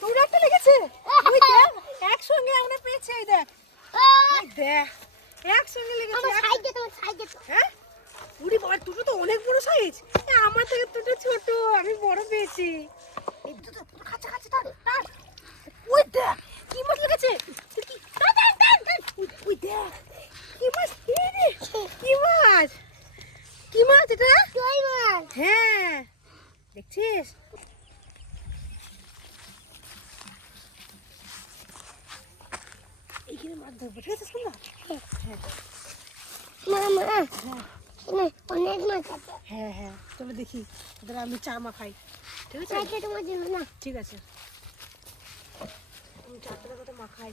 তোরা একটা লেগেছে ওই দেখ একসঙ্গে আমরা পেয়েছি এই দেখ এই দেখ একসঙ্গে লেগেছে হ্যাঁ উড়ি বাবা দুটো তো অনেক বড় সাইজ আমার থেকে দুটো ছোট আমি বড় পেয়েছি এই দুটো পুরো কাছাকাছি টান ওই দেখ কি মাছ লেগেছে কি টান ওই দেখ কি মাছ কি মাছ কি মাছ এটা কই মাছ হ্যাঁ দেখছিস এইখানে মাছ ধরবো ঠিক আছে শুনলা মামা অনেক মাছ আছে হ্যাঁ হ্যাঁ চলো দেখি ওদের আমি চা মাখাই ঠিক আছে তোমার জন্য না ঠিক আছে আমি চাটা কথা মাখাই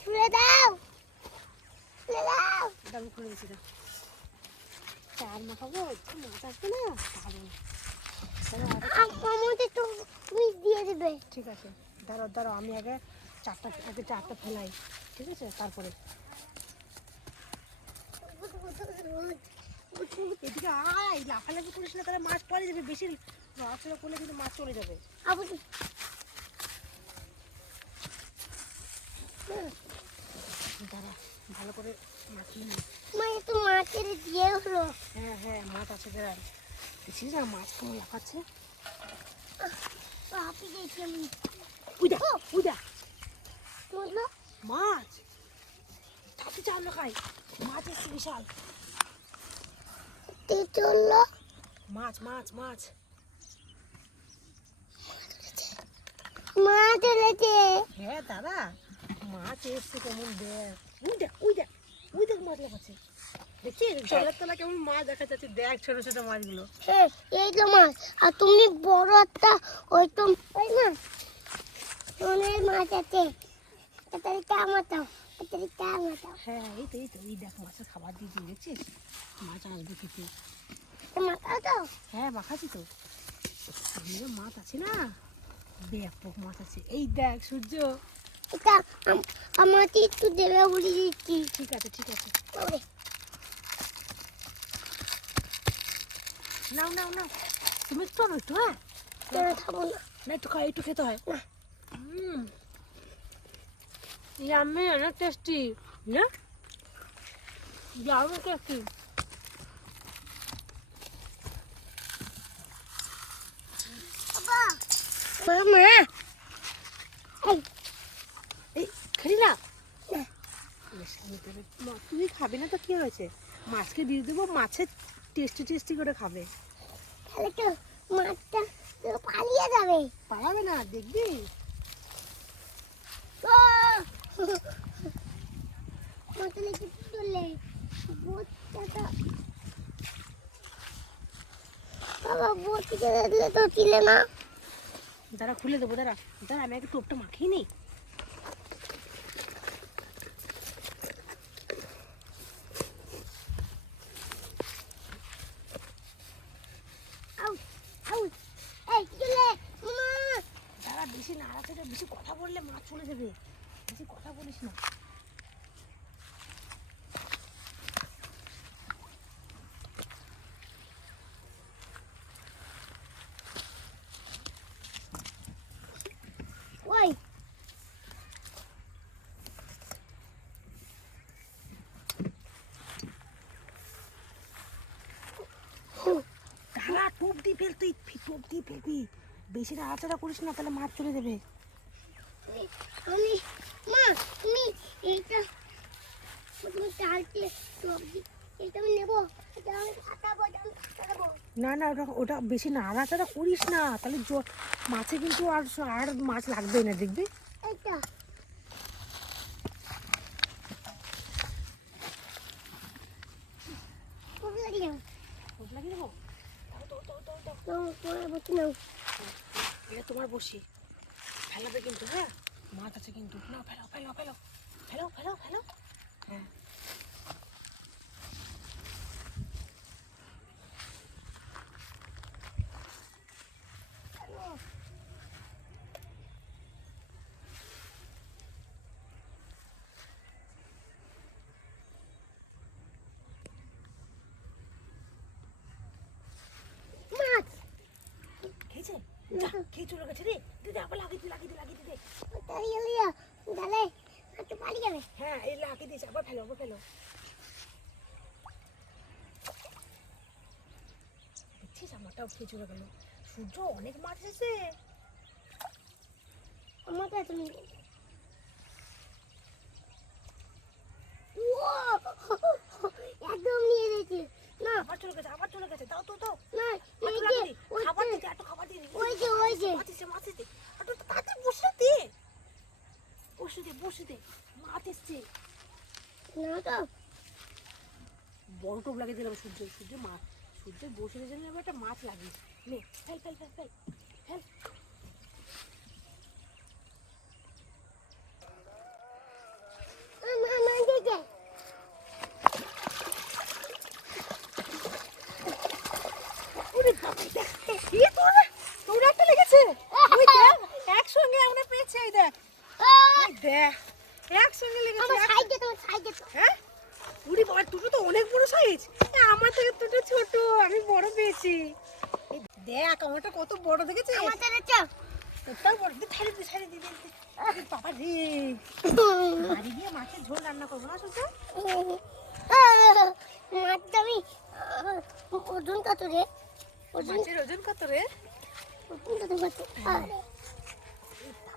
খুলে দাও আমি খুলে দিচ্ছি না চার মাখাবো মাছ আসবে না আমাদের তো তুমি দিয়ে দেবে ঠিক আছে দাঁড়াও আমি আগে চারটা ফেলাই ঠিক আছে তারপরে এদিকে আয় লাফালাফি করিস না তাহলে মাছ পড়ে যাবে বেশি নড়াচড়া করলে কিন্তু মাছ চলে যাবে দাঁড়া ভালো করে মাছ নিয়ে তো মাছের দিয়ে হলো হ্যাঁ মাছ আছে দাঁড়া দেখছিস না মাছ কেমন লাফাচ্ছে মাছ তাতে চাল না খাই মাছ এসছে বিশাল চললো মাছ মাছ চলেছে হ্যাঁ দাদা মাছ এসছে কেমন দেখ ওই দেখ মাছ লাফাচ্ছে দেখছিস জলের তলা কেমন মাছ দেখা যাচ্ছে দেখ ছোট ছোট মাছগুলো এই তো মাছ আর তুমি বড় একটা ওই তো ওই মাছ অনেক মাছ আছে হ্যাঁ এই তো এই দেখ মাছের খাবার দিয়েছি দেখছিস মাছ আসবে খেতে হ্যাঁ মাখাচ্ছি তো মাছ আছে না ব্যাপক মাছ আছে এই দেখ সূর্য এটা আমাকে একটু দেবে বলে দিচ্ছি ঠিক আছে নাও তুমি একটু আনো একটু হ্যাঁ খাবো না একটু খেতে হয় ইয়াম্মি অনেক টেস্টি না দারুণ টেস্টি মামা এই খালি না তুই খাবি না তো কি হয়েছে মাছকে দিয়ে দেবো মাছের টেস্টি করে খাবে তাহলে তো মাছটা পালিয়ে যাবে পালাবে না দেখবি বাবা বোট দিলে তো ছিলে না দাঁড়া খুলে দেবো দাঁড়া আমি আগে টোপটা মাখিয়ে নিই দাঁড়া বেশি নাড়াচাড়া বেশি কথা বললে মাছ চলে যাবে বেশি কথা বলিস না ওই দাঁড়া টোপ দিয়ে ফেলবি বেশি নাড়াচাড়া করিস না তাহলে মাছ চলে যাবে তুমি এইটা তুমি চালতে সবজি এটা আমি নেবো এটা আমি কাটাবো না ওটা বেশি নাড়াচাড়া করিস না তাহলে মাছে কিন্তু আর মাছ লাগবে না দেখবি এইটা এটা তোমার বসি ফেলাবে কিন্তু হ্যাঁ মাছ আছে কিন্তু না ফেলাও হ্যাঁ মাছ খেয়েছে যা খেয়ে চলে গেছে রে। দিদি আবার লাগিয়ে দে। তাই লিয়া ডালে হাতে পানি যাবে। হ্যাঁ এই লাগিয়ে দিয়েছে, আবার ফেলো। দেখছিস আমারটাও খেয়ে চলে গেল। সূর্য অনেক মাছ এসেছে। আমার কাছে নেই। একদম নিয়ে গেছে না। আবার চলে গেছে। দাও তো না একটু এই যে লাগিয়ে দে। খাবার দিতে একটু খাবার দিয়ে দে। ওই যে মাছ এসছে। একটু তাড়াতাড়ি বসে দে। মাছ এসছে। না তো বড় টোপ লাগিয়ে দিলাম মাছ। সূর্যের বসে জন্য একটা মাছ লাগিয়ে নে। ফেল। আমার দিকে ওরে বাবা, দেখ তোর একটা লেগেছে। ওই দেখ একসঙ্গে আমরা পেয়েছি। এই দেখ একসঙ্গে লেগেছে। আমার সাইডে তো হ্যাঁ উড়ি বাবা, দুটো তো অনেক বড় সাইজ। আমার থেকে দুটো ছোট, আমি বড় পেয়েছি। এই দেখ আমারটা কত বড় দেখেছিস? আমাদের এটা তোরটাও বড়। ছাড়ি দি বাবা রে। বাড়ি গিয়ে মাছের ঝোল রান্না করবো না শুধু। মাছটা আমি ওজন কত রে? মাছের ওজন কত রে?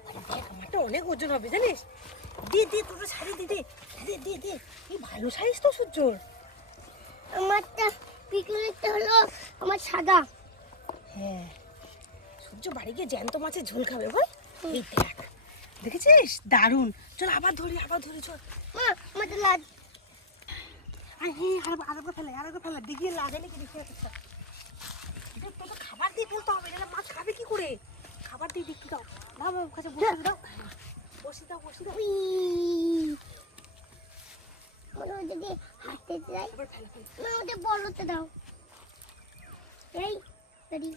আরে দেখ আমারটা অনেক ওজন হবে জানিস। দি দুটো ছাড়ি দে। এই ভালো সাইজ তো সূর্যর। আমারটা পিকনিকটা হলো আমার সাদা। হ্যাঁ সূর্য বাড়ি গিয়ে জ্যান্ত মাছের ঝোল খাবে বল। এই দেখ দেখেছিস দারুণ। চল আবার ধরি চল। মা আমাদের লাজ আর হ্যাঁ আরেকবার ফেলা দিকে লাগে নাকি দেখি একটা। এটা তোকে খাবার দিয়ে ফেলতে হবে, এটা মাছ খাবে কি করে? খাবার দিয়ে দেখতে দাও কাছে বসে দাও। ওরা যদি হাঁটতে যাই এবার ফেলা না ওদের বলতে দাও। এই রেডি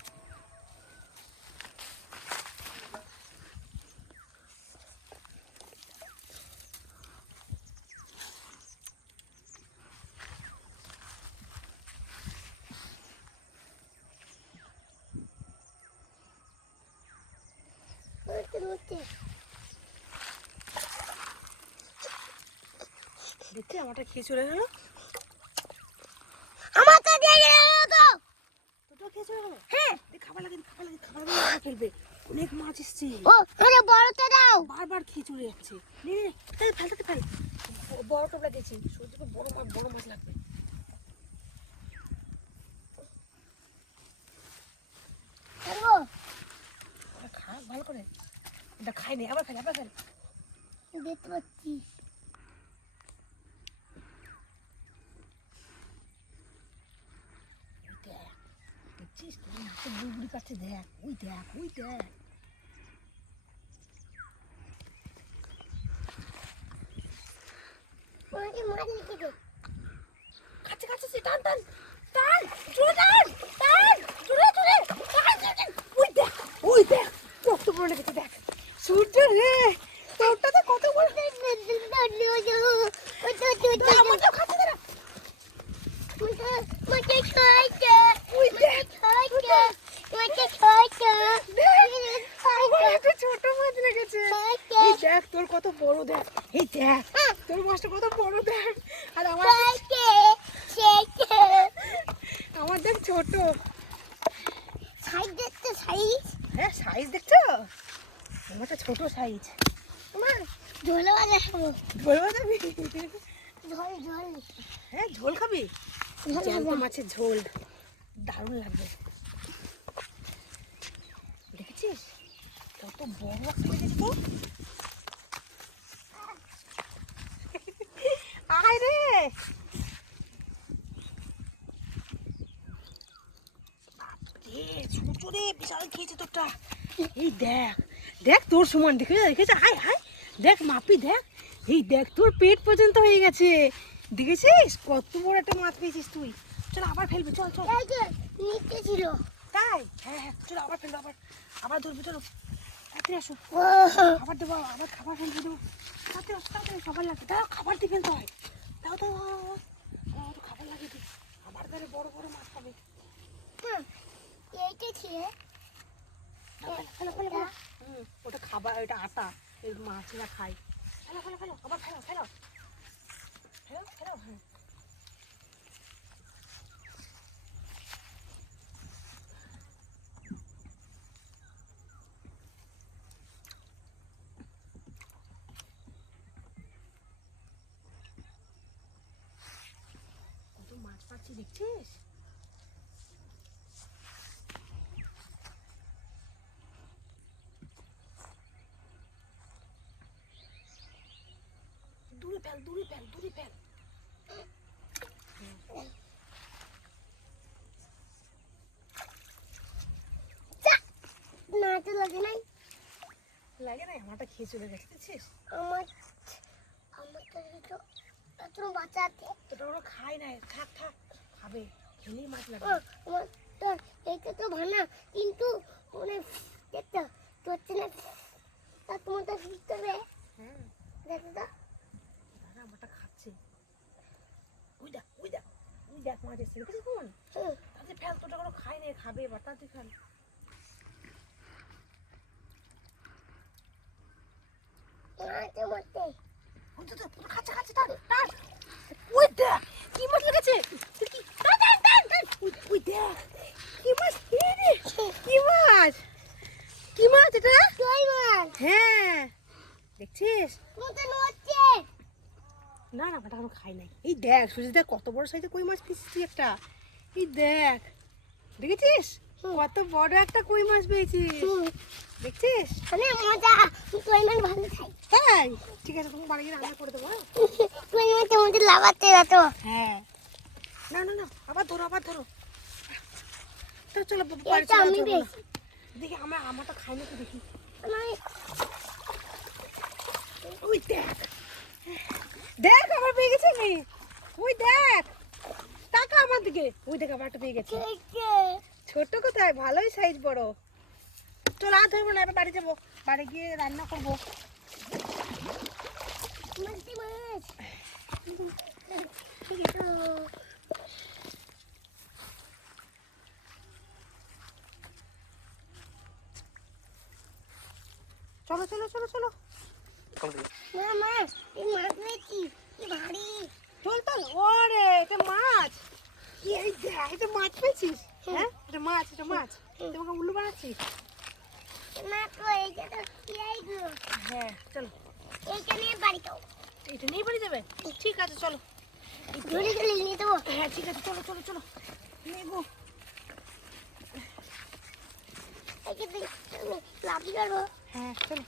দেখতে আমারটা খেয়ে চলে গেল। আমার তো দিয়ে গেল তো। তোটাও খেয়ে চলে গেল। হ্যাঁ খাবার লাগে ফেলবে। অনেক মাছ এসছে। ও আরে বড়টা দাও। বারবার খেয়ে চলে যাচ্ছে। নে ফেল। বড় টোপ লাগিয়েছি। সূর্যকে বড় মাছ লাগবে। দেখো খা ভালো করে। এটা খাই নি, আবার ফেল। দেখতে পাচ্ছিস দেখছিস তোর নাকে বুড়ি কাটছে। দেখ ওই দেখ আমাকে মার লিখে দে। কাছে টান জোরে ওই দেখ কত বড় লেগেছে। দেখ সূর্য রে তোরটা তো কত বড়। আমারটাও খাচ্ছে না। ওই দেখ আমার একটা ছোট মাছ লেগেছে। এই দেখ তোর কত বড়। দেখ এই দেখ তোর মাছটা কত বড়। দেখ আর আমার দেখ ছোট। হ্যাঁ সাইজ দেখছো? আমারটা ছোট সাইজ। ঝোল বাজাবো। বলবো যাবি? ঝোল হ্যাঁ ঝোল খাবি? জ্যান্ত মাছের ঝোল দারুণ লাগবে। দেখেছিস কত বড় একটা লেগেছে তো। আয় রে ছোট রে, বিশাল খেয়েছে তোরটা। এই দেখ তোর সমান দেখেছে। আয় দেখ মাপি দেখ। এই দেখ তোর পেট পর্যন্ত হয়ে গেছে। দেখেছিস কত বড় একটা মাছ পেয়েছিস তুই। চল আবার ফেলবি। চল নিচে ছিল তাই হ্যাঁ চল আবার ফেলবো। আবার ধরবো। চলো তাড়াতাড়ি আসো। খাবার দেবো, আবার খাবার ফেলবি দেবো। তাড়াতাড়ি খাবার লাগে। দাও খাবার দিয়ে ফেলতে হয়। দাও তো খাবার লাগে। আবার তাহলে বড় মাছ পাবে। এইটা ছিল আবার এটা আটা, এই মাছরা খায়। ফেলো ফেলো ফেলো, আবার ফেলো ফেলো ফেলো ফেলো। হ্যাঁ কত মাছ পাচ্ছি দেখছিস? দূরে ফেল দূরে ফেল দূরে ফেল। না তো লাগে নাই, লাগে না, আমারটা খেয়ে চলে গেছে দেখছিস? আমার আমার তো এত বাচ্চা আছে। তোটা ওরা খায় না, থাক থাক, খাবে, খেলেই মাছ লাগে। আমার তো এইটা তো ভানা, কিন্তু মানে দেখতে তো হচ্ছে না, তা তোমার তো শিখতে হবে। হ্যাঁ দেখো তো দাদা আমারটা খাচ্ছে। ওই দেখ ওই দেখ ওই দেখ মাছ এসে দেখেছিস কোন? তাদের ফেল, তোটা কোনো খায় না, খাবে এবার, তাদের ফেল। মাছ মরতে ওই তো তো খাচ্ছে খাচ্ছে, টান টান। ওই দেখ কি মাছ লেগেছে, তুই কি টান টান টান টান। ওই দেখ কি মাছ, এই রে কি মাছ, কি মাছ এটা? কই মাছ হ্যাঁ দেখছিস? মতো নড়ছে। না না ওটা কোনো খাই নাই। এই দেখ সুজিত দেখ কত বড় সাইজের কই মাছ পেয়েছিস একটা। এই দেখ দেখেছিস কত বড় একটা কই মাছ পেয়েছিস, দেখছিস? মানে মজা, কই মাছ ভালো খাই। তাই ঠিক আছে, তুমি বাড়ি গিয়ে রান্না করে দেবো। কই মাছ আমাদের লাগাতে তো। হ্যাঁ না না না, আবার ধরো আবার ধরো। তো চলো বাড়ি এটা চলো, আমি ধরবো না। বেশি দেখি আমারটা খাই না তো দেখি। আমার ওই দেখ দেখ আবার পেয়ে গেছে আমি। ওই দেখ টাকা আমার দিকে, ওই দেখ আবার একটা পেয়ে গেছে। ছোট কোথায়, ভালোই সাইজ বড়। চল আর ধরবো না, এবার বাড়ি যাবো, বাড়ি গিয়ে রান্না করবো। মাছ মাছ চলো চলো চলো চলো মামা এই মাছ পেয়েছি, কি ভারী। চল চল। ওরে এটা মাছ, এই দেখ এটা মাছ পেয়েছিস? হ্যাঁ এটা মাছ, এটা মাছ। তোমাকে উল্লু বানাচ্ছিস? না তো এইটা তো এইগুলো, হ্যাঁ চলো এইটা নিয়ে বাড়ি যাও। এটা নিয়ে বাড়ি যাবে? ঠিক আছে চলো। ধরে গেলে নিয়ে দেবো। হ্যাঁ ঠিক আছে চলো চলো চলো নেবো। এইটা লাভ করবো। হ্যাঁ চলো।